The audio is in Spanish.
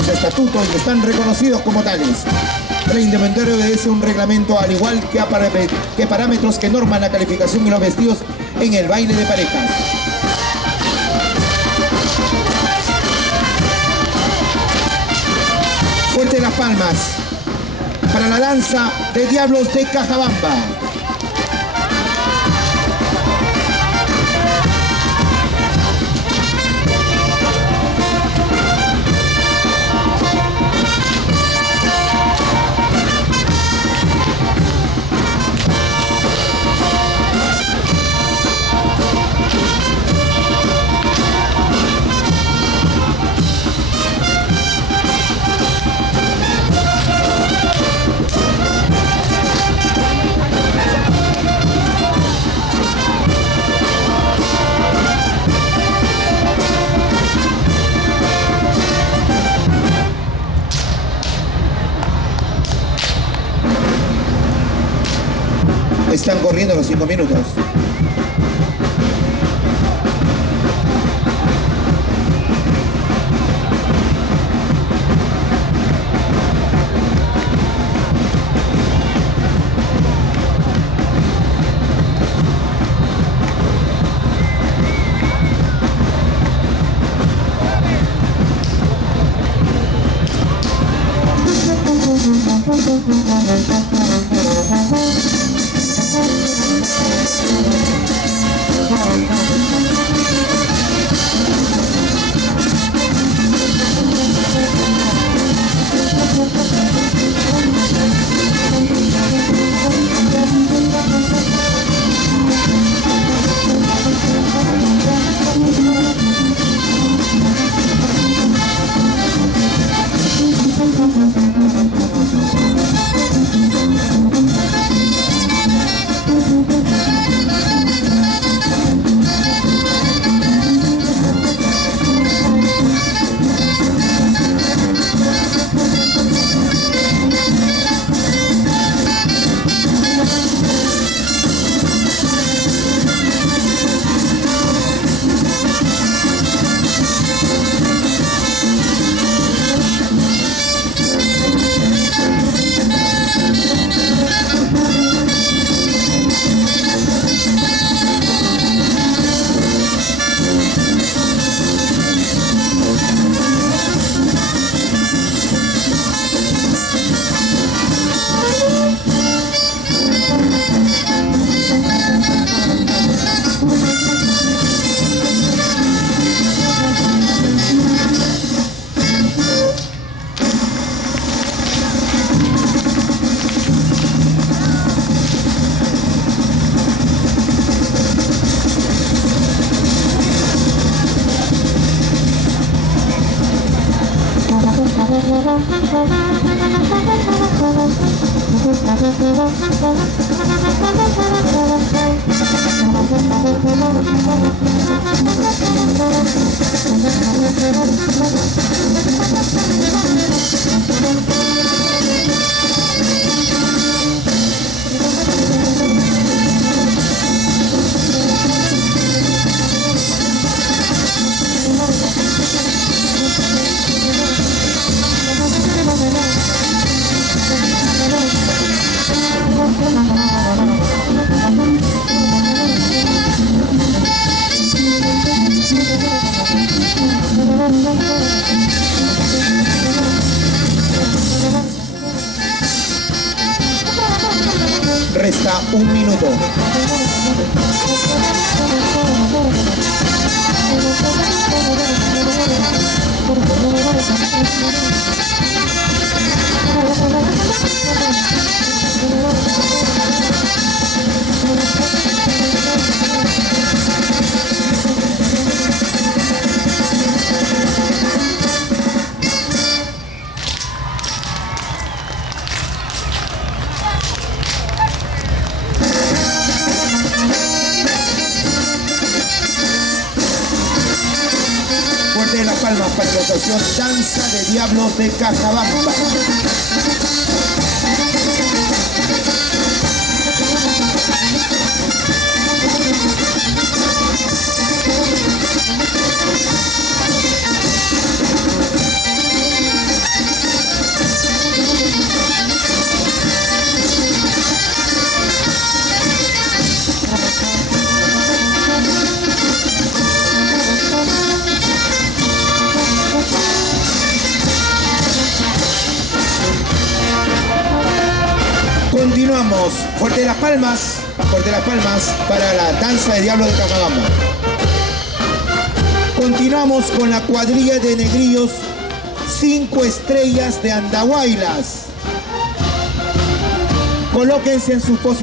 sus estatutos y están reconocidos como tales. La indumentaria obedece un reglamento al igual que parámetros que norman la calificación y los vestidos en el baile de parejas. Fuerte las palmas para la danza de Diablos de Cajabamba. Están corriendo los 5 minutos. Resta 1 minuto. Fuerte las palmas para la actuación Danza de Diablos de Cajabamba. Continuamos. Fuerte las palmas para la danza de Diablo de Cajabamba. Continuamos con la cuadrilla de negrillos 5 estrellas de Andahuaylas. Colóquense en su posición.